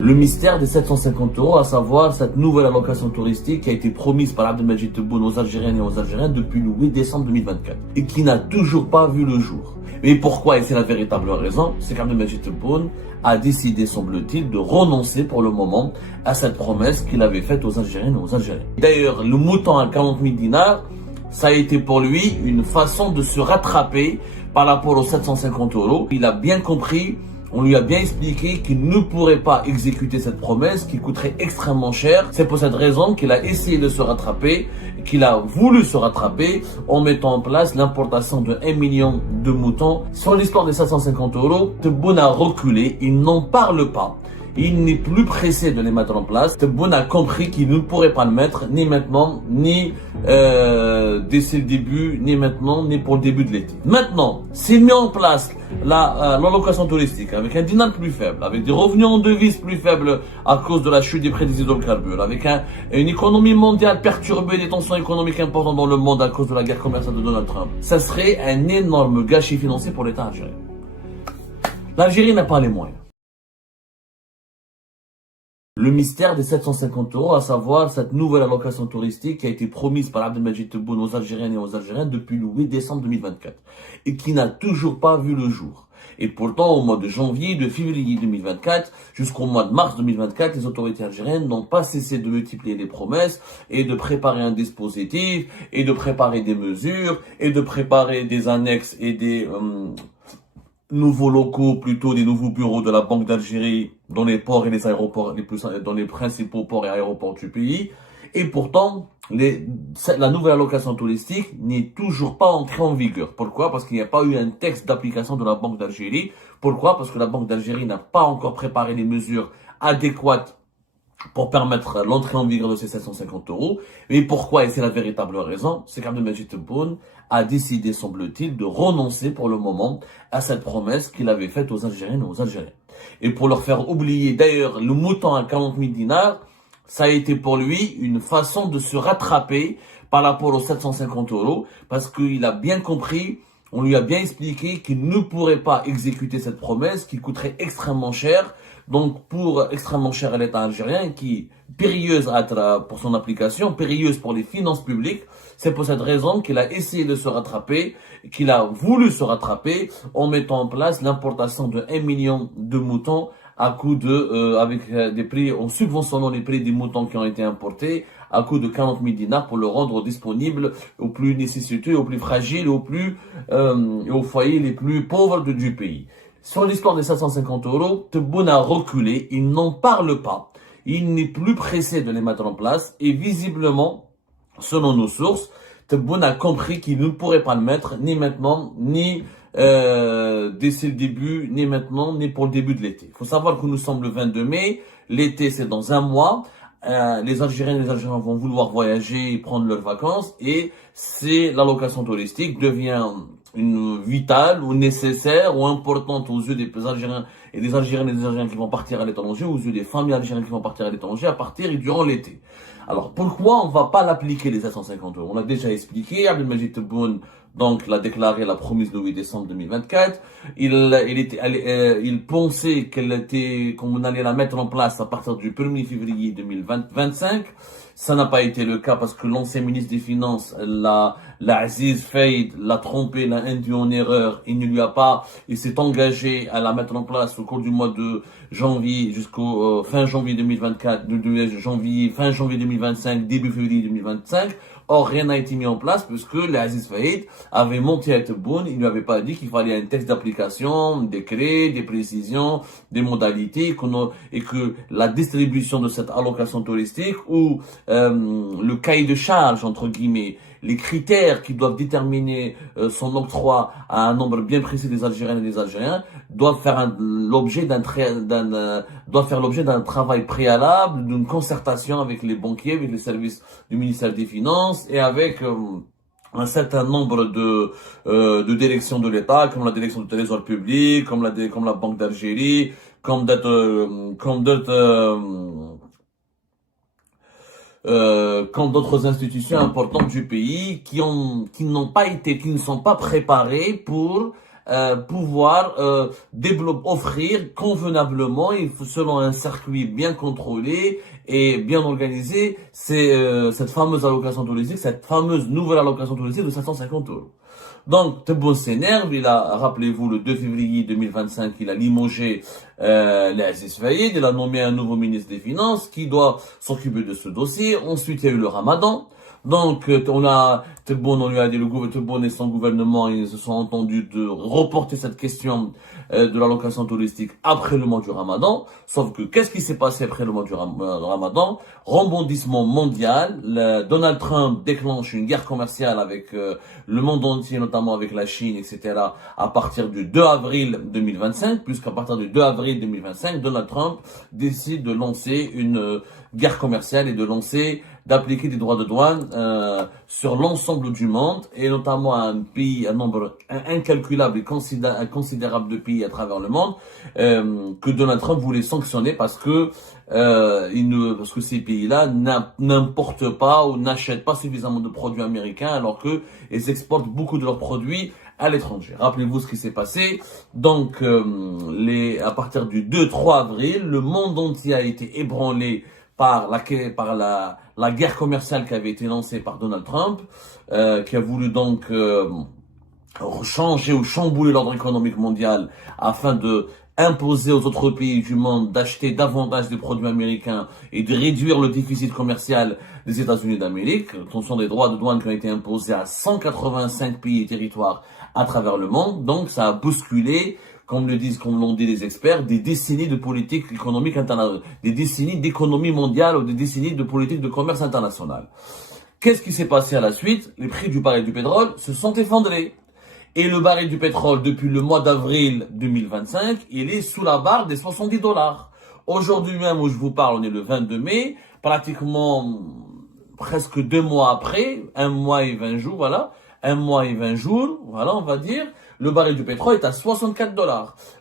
Le mystère des 750 €, à savoir cette nouvelle allocation touristique qui a été promise par Abdelmajid Tebboune aux Algériennes et aux Algériens depuis le 8 décembre 2024 et qui n'a toujours pas vu le jour. Mais pourquoi, et c'est la véritable raison, c'est qu'Abdelmajid Tebboune a décidé, semble-t-il, de renoncer pour le moment à cette promesse qu'il avait faite aux Algériennes et aux Algériens. D'ailleurs, le mouton à 40 000 dinars, ça a été pour lui une façon de se rattraper par rapport aux 750 €. Il a bien compris. On lui a bien expliqué qu'il ne pourrait pas exécuter cette promesse qui coûterait extrêmement cher. C'est pour cette raison qu'il a essayé de se rattraper, qu'il a voulu se rattraper en mettant en place l'importation de 1 million de moutons. Sur l'histoire des 750 €, Tebboune a reculé, il n'en parle pas. Il n'est plus pressé de les mettre en place. Tebboune a compris qu'il ne pourrait pas le mettre, ni maintenant, ni d'ici le début, ni maintenant, ni pour le début de l'été. Maintenant, s'il met en place l'allocation touristique avec un dinar plus faible, avec des revenus en devises plus faibles à cause de la chute des prix des hydrocarbures, avec une économie mondiale perturbée, des tensions économiques importantes dans le monde à cause de la guerre commerciale de Donald Trump, ça serait un énorme gâchis financier pour l'État algérien. L'Algérie n'a pas les moyens. Le mystère des 750 €, à savoir cette nouvelle allocation touristique qui a été promise par Abdelmajid Tebboune aux Algériennes et aux Algériens depuis le 8 décembre 2024 et qui n'a toujours pas vu le jour. Et pourtant, au mois de janvier, de février 2024 jusqu'au mois de mars 2024, les autorités algériennes n'ont pas cessé de multiplier les promesses et de préparer un dispositif et de préparer des mesures et de préparer des annexes et des nouveaux locaux, plutôt des nouveaux bureaux de la Banque d'Algérie dans les ports et les aéroports, dans les principaux ports et aéroports du pays. Et pourtant, la nouvelle allocation touristique n'est toujours pas entrée en vigueur. Pourquoi? Parce qu'il n'y a pas eu un texte d'application de la Banque d'Algérie. Pourquoi? Parce que la Banque d'Algérie n'a pas encore préparé les mesures adéquates pour permettre l'entrée en vigueur de ces 750 €. Mais pourquoi, et c'est la véritable raison, c'est qu'Abdelmajid Tebboune a décidé, semble-t-il, de renoncer pour le moment à cette promesse qu'il avait faite aux Algériennes et aux Algériens. Et pour leur faire oublier, d'ailleurs, le mouton à 40 000 dinars, ça a été pour lui une façon de se rattraper par rapport aux 750 € parce qu'il a bien compris. On lui a bien expliqué qu'il ne pourrait pas exécuter cette promesse qui coûterait extrêmement cher. Donc, pour extrêmement cher à l'État algérien, qui périlleuse pour son application, périlleuse pour les finances publiques. C'est pour cette raison qu'il a essayé de se rattraper, qu'il a voulu se rattraper en mettant en place l'importation de 1 million de moutons à coût avec des prix, en subventionnant les prix des moutons qui ont été importés à coût de 40 000 dinars pour le rendre disponible aux plus nécessiteux, aux plus fragiles, et aux foyers les plus pauvres du pays. Sur l'histoire des 750 €, Tebboune a reculé, il n'en parle pas, il n'est plus pressé de les mettre en place et visiblement, selon nos sources, Tebboune a compris qu'il ne pourrait pas le mettre ni maintenant, ni d'ici le début, ni maintenant, ni pour le début de l'été. Il faut savoir que nous sommes le 22 mai, l'été c'est dans un mois. Les Algériennes et les Algériens vont vouloir voyager et prendre leurs vacances et l'allocation touristique devient une vitale ou nécessaire ou importante aux yeux des Algériens et des Algériennes et des Algériens qui vont partir à l'étranger, aux yeux des familles algériennes qui vont partir à l'étranger à partir et durant l'été. Alors pourquoi on va pas l'appliquer les 750 €? On a déjà expliqué, Abdelmajid Tebboune donc l'a déclaré, l'a promise le 8 décembre 2024. Il pensait qu'on allait la mettre en place à partir du 1er février 2025. Ça n'a pas été le cas parce que l'ancien ministre des Finances, Aziz Faïd, l'a trompé, l'a induit en erreur. Il s'est engagé à la mettre en place au cours du mois de janvier jusqu'au fin janvier 2024, fin janvier 2025, début février 2025. Or, rien n'a été mis en place puisque l'Aziz Faïd avait monté à Tebboune. Il ne lui avait pas dit qu'il fallait un texte d'application, des décret, des précisions, des modalités et que la distribution de cette allocation touristique ou le cahier de charge, entre guillemets, les critères qui doivent déterminer son octroi à un nombre bien précis des Algériennes et des Algériens doivent faire l'objet d'un travail préalable, d'une concertation avec les banquiers, avec les services du ministère des Finances et avec un certain nombre de directions de l'État, comme la direction du Trésor public, comme la Banque d'Algérie, comme d'autres institutions importantes du pays qui ne sont pas préparées pour pouvoir offrir convenablement, selon un circuit bien contrôlé et bien organisé, cette fameuse allocation touristique, cette fameuse nouvelle allocation touristique de 550 euros. Donc, Tebboune s'énerve, rappelez-vous, le 2 février 2025, il a limogé l'Aziz Faïd, il a nommé un nouveau ministre des Finances qui doit s'occuper de ce dossier. Ensuite, il y a eu le Ramadan. Donc, on lui a dit, Tebboune et son gouvernement, ils se sont entendus de reporter cette question de l'allocation touristique après le mois du Ramadan. Sauf que, qu'est-ce qui s'est passé après le mois du Ramadan? Rebondissement mondial. Donald Trump déclenche une guerre commerciale avec le monde entier, notamment avec la Chine, etc., à partir du 2 avril 2025, puisqu'à partir du 2 avril 2025, Donald Trump décide de lancer une guerre commerciale et d'appliquer des droits de douane sur l'ensemble du monde, et notamment un nombre incalculable et considérable de pays à travers le monde, que Donald Trump voulait sanctionner parce que ces pays-là n'importent pas ou n'achètent pas suffisamment de produits américains, alors que ils exportent beaucoup de leurs produits à l'étranger. Rappelez-vous ce qui s'est passé. Donc, à partir du 2-3 avril, le monde entier a été ébranlé par la guerre commerciale qui avait été lancée par Donald Trump, qui a voulu donc changer ou chambouler l'ordre économique mondial afin de imposer aux autres pays du monde d'acheter davantage de produits américains et de réduire le déficit commercial des États-Unis d'Amérique. Ce sont des droits de douane qui ont été imposés à 185 pays et territoires à travers le monde. Donc ça a bousculé, comme l'ont dit les experts, des décennies de politique économique internationale, des décennies d'économie mondiale ou des décennies de politique de commerce international. Qu'est-ce qui s'est passé à la suite? Les prix du baril du pétrole se sont effondrés. Et le baril du pétrole, depuis le mois d'avril 2025, il est sous la barre des 70 $. Aujourd'hui même où je vous parle, on est le 22 mai, pratiquement presque 2 mois après, 1 mois et 20 jours, voilà, 1 mois et 20 jours, voilà, on va dire, le baril du pétrole est à 64 $.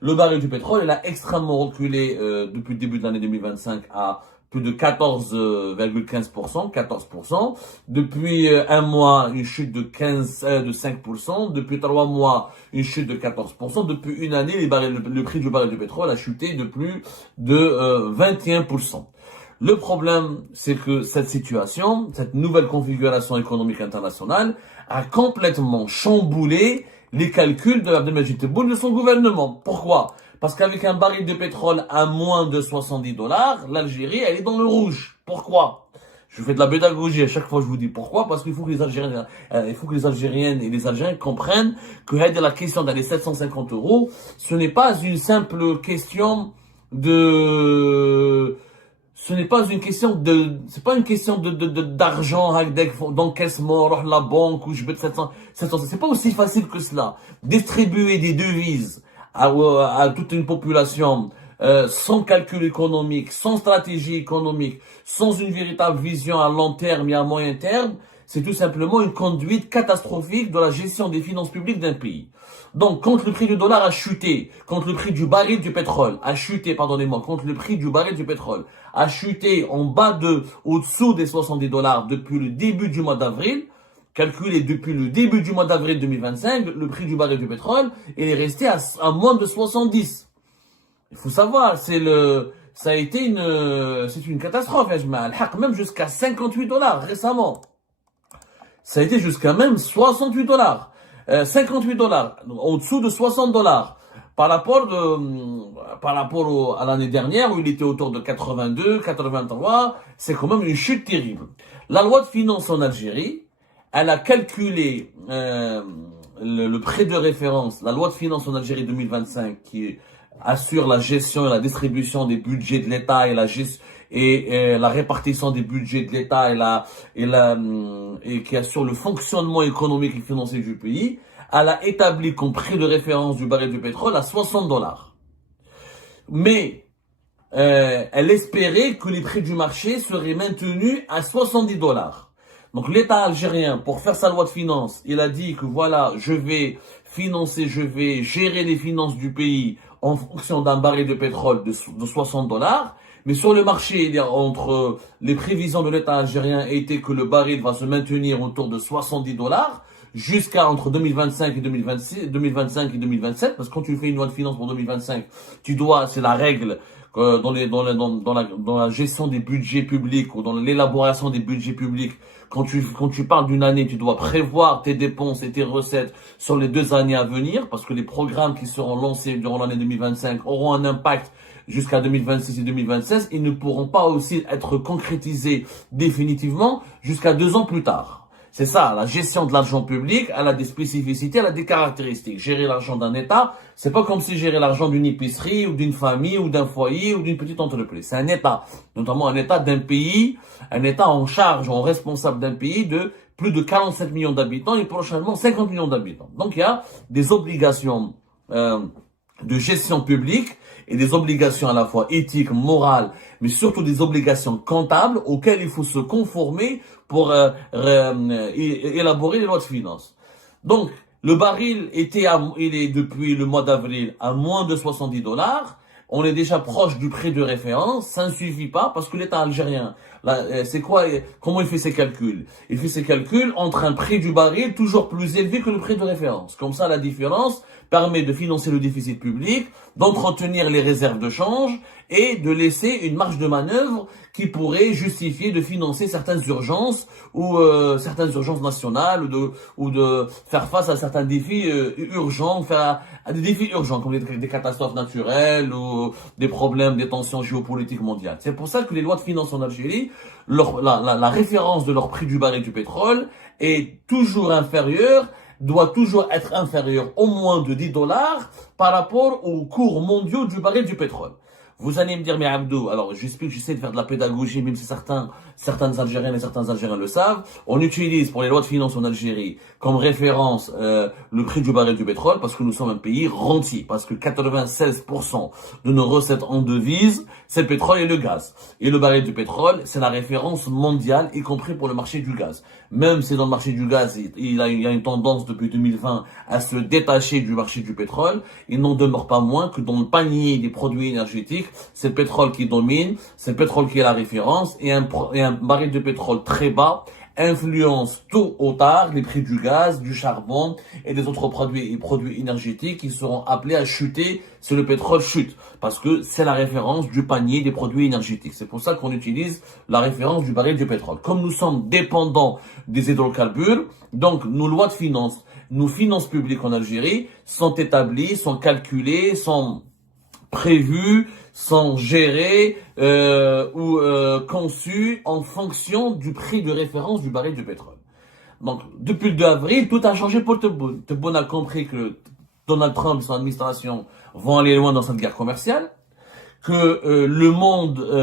Le baril du pétrole, il a extrêmement reculé depuis le début de l'année 2025 à plus de 14,15%, 14%. Depuis 1 mois, une chute de 5%. Depuis 3 mois, une chute de 14%. Depuis une année, le prix du baril du pétrole a chuté de plus de 21%. Le problème, c'est que cette situation, cette nouvelle configuration économique internationale a complètement chamboulé les calculs de Abdelmajid Tebboune et de son gouvernement. Pourquoi? Parce qu'avec un baril de pétrole à moins de 70 $, l'Algérie, elle est dans le rouge. Pourquoi? Je fais de la pédagogie à chaque fois, je vous dis pourquoi. Parce qu'il faut que les Algériennes et les Algériens comprennent que la question d'aller 750 €, ce n'est pas une simple question c'est pas une question d'argent, d'encaissement, la banque, où je mets 700, c'est pas aussi facile que cela. Distribuer des devises à toute une population, sans calcul économique, sans stratégie économique, sans une véritable vision à long terme et à moyen terme, c'est tout simplement une conduite catastrophique de la gestion des finances publiques d'un pays. Donc, quand le prix du dollar a chuté, quand le prix du baril du pétrole a chuté, quand le prix du baril du pétrole a chuté au-dessous des 70 $ depuis le début du mois d'avril, calculé depuis le début du mois d'avril 2025, le prix du baril du pétrole, il est resté à moins de 70. Il faut savoir, c'est une catastrophe, même jusqu'à 58 $ récemment. Ça a été jusqu'à même 68 $. 58 $, au-dessous de 60 $ par rapport à l'année dernière où il était autour de 82, 83, c'est quand même une chute terrible. La loi de finances en Algérie, elle a calculé le prêt de référence, la loi de finances en Algérie 2025 qui assure la gestion et la distribution des budgets de l'État et la répartition des budgets de l'État et qui assure le fonctionnement économique et financier du pays, elle a établi comme prix de référence du baril du pétrole à 60 $. Mais elle espérait que les prix du marché seraient maintenus à 70 $. Donc l'État algérien, pour faire sa loi de finances, il a dit que voilà, je vais gérer les finances du pays en fonction d'un baril de pétrole de 60 $. Mais sur le marché, entre les prévisions de l'État algérien étaient que le baril va se maintenir autour de 70 $. jusqu'à entre 2025 et 2026, 2025 et 2027, parce que quand tu fais une loi de finances pour 2025, tu dois, c'est la règle, dans la gestion des budgets publics ou dans l'élaboration des budgets publics, quand tu parles d'une année, tu dois prévoir tes dépenses et tes recettes sur les 2 années à venir, parce que les programmes qui seront lancés durant l'année 2025 auront un impact jusqu'à 2026 et 2026. Ils ne pourront pas aussi être concrétisés définitivement jusqu'à 2 ans plus tard. C'est ça, la gestion de l'argent public, elle a des spécificités, elle a des caractéristiques. Gérer l'argent d'un État, c'est pas comme si gérer l'argent d'une épicerie ou d'une famille ou d'un foyer ou d'une petite entreprise. C'est un État, notamment un État d'un pays, un État en charge, en responsable d'un pays de plus de 47 millions d'habitants et prochainement 50 millions d'habitants. Donc il y a des obligations de gestion publique et des obligations à la fois éthiques, morales, mais surtout des obligations comptables auxquelles il faut se conformer pour élaborer les lois de finances. Donc, le baril il est depuis le mois d'avril à moins de 70 dollars. On est déjà proche du prix de référence. Ça ne suffit pas parce que l'État algérien, c'est quoi, comment il fait ses calculs? Il fait ses calculs entre un prix du baril toujours plus élevé que le prix de référence. Comme ça, la différence permet de financer le déficit public, d'entretenir les réserves de change et de laisser une marge de manœuvre qui pourrait justifier de financer certaines urgences ou certaines urgences nationales ou de faire face à certains défis urgents, à des défis urgents comme des catastrophes naturelles ou des problèmes, des tensions géopolitiques mondiales. C'est pour ça que les lois de finances en Algérie, la référence de leur prix du baril du pétrole est toujours inférieure, doit toujours être inférieur au moins de 10 dollars par rapport aux cours mondiaux du baril du pétrole. Vous allez me dire, mais Abdou, alors j'essaie de faire de la pédagogie, même si certains Algériennes et certains Algériens le savent. On utilise pour les lois de finances en Algérie comme référence le prix du baril du pétrole parce que nous sommes un pays rentier, parce que 96% de nos recettes en devises, c'est le pétrole et le gaz. Et le baril du pétrole, c'est la référence mondiale, y compris pour le marché du gaz. Même si dans le marché du gaz, il y a une tendance depuis 2020 à se détacher du marché du pétrole, il n'en demeure pas moins que dans le panier des produits énergétiques, c'est le pétrole qui domine, c'est le pétrole qui est la référence, et un baril de pétrole très bas influence tôt ou tard les prix du gaz, du charbon et des autres produits énergétiques qui seront appelés à chuter si le pétrole chute, parce que c'est la référence du panier des produits énergétiques. C'est pour ça qu'on utilise la référence du baril du pétrole. Comme nous sommes dépendants des hydrocarbures, donc nos lois de finances, nos finances publiques en Algérie sont établies, sont calculées, sont prévues, sont gérés ou conçus en fonction du prix de référence du baril du pétrole. Donc, depuis le 2 avril, tout a changé pour Tebboune. Tebboune a compris que Donald Trump et son administration vont aller loin dans cette guerre commerciale, que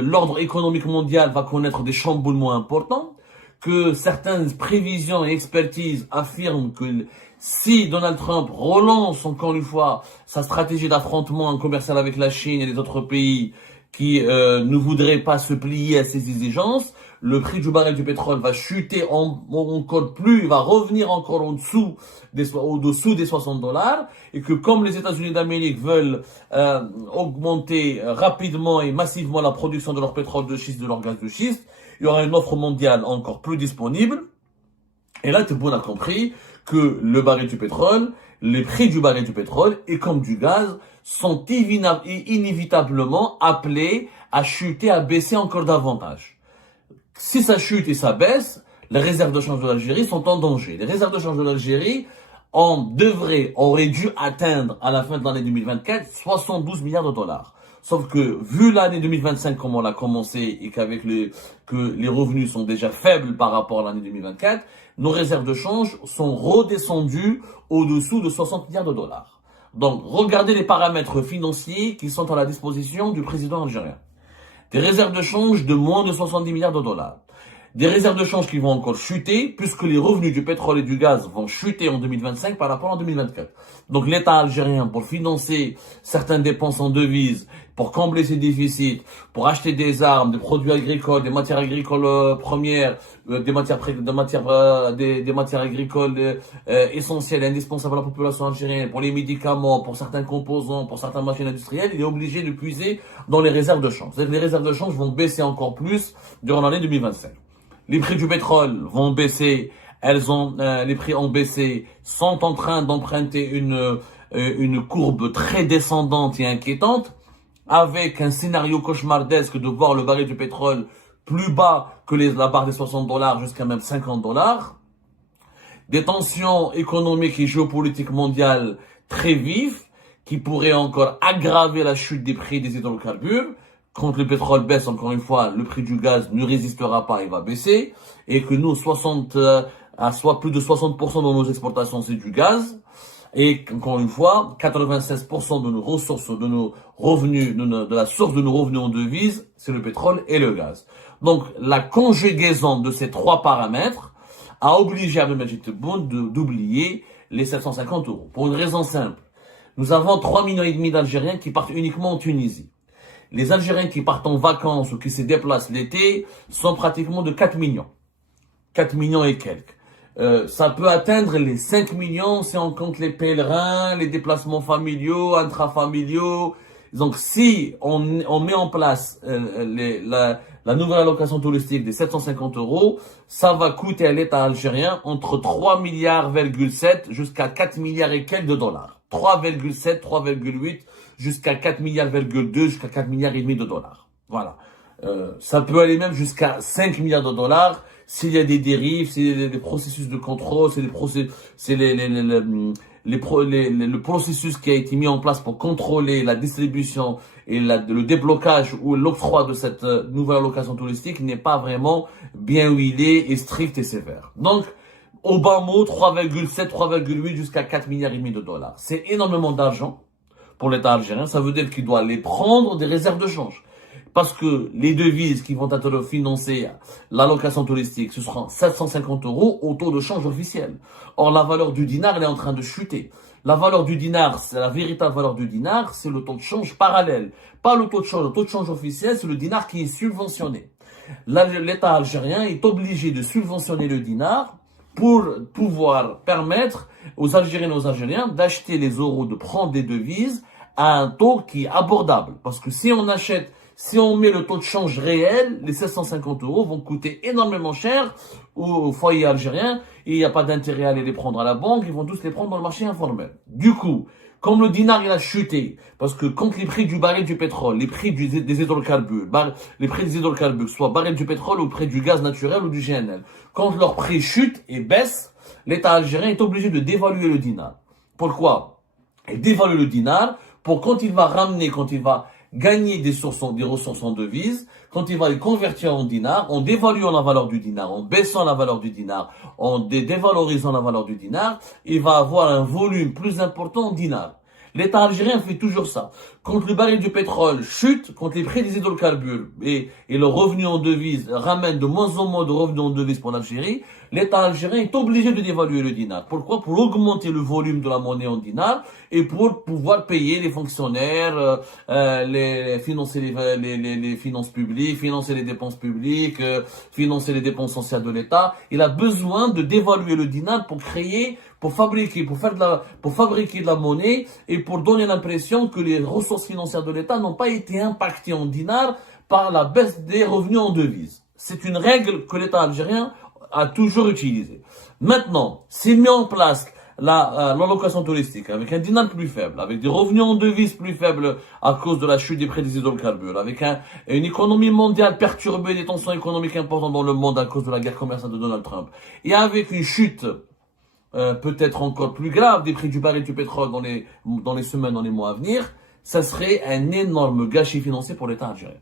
l'ordre économique mondial va connaître des chamboulements importants, que certaines prévisions et expertises affirment que si Donald Trump relance encore une fois sa stratégie d'affrontement commercial avec la Chine et les autres pays qui ne voudraient pas se plier à ses exigences, le prix du baril du pétrole va chuter encore plus, il va revenir encore au-dessous des 60 dollars, et que comme les États-Unis d'Amérique veulent augmenter rapidement et massivement la production de leur pétrole de schiste, de leur gaz de schiste, il y aura une offre mondiale encore plus disponible. Et là, Tebboune a compris que le baril du pétrole, les prix du baril du pétrole et comme du gaz sont inévitablement appelés à chuter, à baisser encore davantage. Si ça chute et ça baisse, les réserves de change de l'Algérie sont en danger. Les réserves de change de l'Algérie auraient dû atteindre à la fin de l'année 2024 72 milliards de dollars. Sauf que, vu l'année 2025 comment on l'a commencé et que les revenus sont déjà faibles par rapport à l'année 2024, nos réserves de change sont redescendues au-dessous de 60 milliards de dollars. Donc, regardez les paramètres financiers qui sont à la disposition du président algérien. Des réserves de change de moins de 70 milliards de dollars. Des réserves de change qui vont encore chuter, puisque les revenus du pétrole et du gaz vont chuter en 2025 par rapport à 2024. Donc l'État algérien, pour financer certaines dépenses en devises, pour combler ses déficits, pour acheter des armes, des produits agricoles, des matières agricoles premières, des matières agricoles essentielles, indispensables à la population algérienne, pour les médicaments, pour certains composants, pour certaines machines industrielles, il est obligé de puiser dans les réserves de change. C'est-à-dire que les réserves de change vont baisser encore plus durant l'année 2025. Les prix du pétrole vont baisser les prix ont baissé, sont en train d'emprunter une courbe très descendante et inquiétante, avec un scénario cauchemardesque de voir le baril du pétrole plus bas que la barre des $60 jusqu'à même $50. Des tensions économiques et géopolitiques mondiales très vives qui pourraient encore aggraver la chute des prix des hydrocarbures. Quand le pétrole baisse, encore une fois, le prix du gaz ne résistera pas, il va baisser. Et que nous, plus de 60% de nos exportations, c'est du gaz. Et encore une fois, 96% de nos ressources, de nos revenus, de la source de nos revenus en devises, c'est le pétrole et le gaz. Donc, la conjugaison de ces trois paramètres a obligé Abdelmadjid Tebboune d'oublier les 750 euros. Pour une raison simple. Nous avons 3,5 millions d'Algériens qui partent uniquement en Tunisie. Les Algériens qui partent en vacances ou qui se déplacent l'été sont pratiquement de 4 millions. 4 millions et quelques. Ça peut atteindre les 5 millions si on compte les pèlerins, les déplacements familiaux, intrafamiliaux. Donc si on met en place la nouvelle allocation touristique des 750 euros, ça va coûter à l'État algérien entre 3,7 milliards jusqu'à 4 milliards et quelques de dollars. 3,7, 3,8 jusqu'à 4 milliards, jusqu'à 4 milliards et demi de dollars. Voilà. Ça peut aller même jusqu'à 5 milliards de dollars s'il y a des dérives, s'il y a des processus de contrôle, c'est le processus qui a été mis en place pour contrôler la distribution et le déblocage ou l'octroi de cette nouvelle allocation touristique n'est pas vraiment bien huilé et strict et sévère. Donc, au bas mot, 3,7, 3,8 jusqu'à 4 milliards et demi de dollars. C'est énormément d'argent pour l'État algérien. Ça veut dire qu'il doit les prendre des réserves de change. Parce que les devises qui vont être financées, l'allocation touristique, ce sera 750 euros au taux de change officiel. Or, la valeur du dinar, elle est en train de chuter. La valeur du dinar, c'est la véritable valeur du dinar, c'est le taux de change parallèle. Pas le taux de change. Le taux de change officiel, c'est le dinar qui est subventionné. L'État algérien est obligé de subventionner le dinar pour pouvoir permettre aux Algériennes et aux Algériens d'acheter les euros, de prendre des devises à un taux qui est abordable. Parce que si on met le taux de change réel, les 750 euros vont coûter énormément cher au foyer algérien et il n'y a pas d'intérêt à aller les prendre à la banque, ils vont tous les prendre dans le marché informel. Du coup, comme le dinar il a chuté, parce que quand les prix du baril du pétrole, les prix des hydrocarbures, soit baril du pétrole ou prix du gaz naturel ou du GNL, quand leur prix chute et baisse, l'État algérien est obligé de dévaluer le dinar. Pourquoi? Il dévalue le dinar pour quand il va gagner des ressources en devises, quand il va les convertir en dinars, en dévaluant la valeur du dinar, en baissant la valeur du dinar, en dévalorisant la valeur du dinar, il va avoir un volume plus important en dinars. L'État algérien fait toujours ça. Quand le baril du pétrole chute, quand les prix des hydrocarbures et le revenu en devises ramènent de moins en moins de revenus en devises pour l'Algérie, l'État algérien est obligé de dévaluer le dinar. Pourquoi? Pour augmenter le volume de la monnaie en dinar et pour pouvoir payer les fonctionnaires, financer les finances publiques, financer les dépenses publiques, financer les dépenses sociales de l'État. Il a besoin de dévaluer le dinar pour fabriquer de la monnaie et pour donner l'impression que les ressources financières de l'État n'ont pas été impactées en dinars par la baisse des revenus en devises. C'est une règle que l'État algérien a toujours utilisée. Maintenant, s'il met en place l'allocation touristique avec un dinar plus faible, avec des revenus en devises plus faibles à cause de la chute des prix des hydrocarbures, avec une économie mondiale perturbée, des tensions économiques importantes dans le monde à cause de la guerre commerciale de Donald Trump, et avec une chute peut-être encore plus grave des prix du baril du pétrole dans les semaines, dans les mois à venir, ça serait un énorme gâchis financier pour l'État algérien.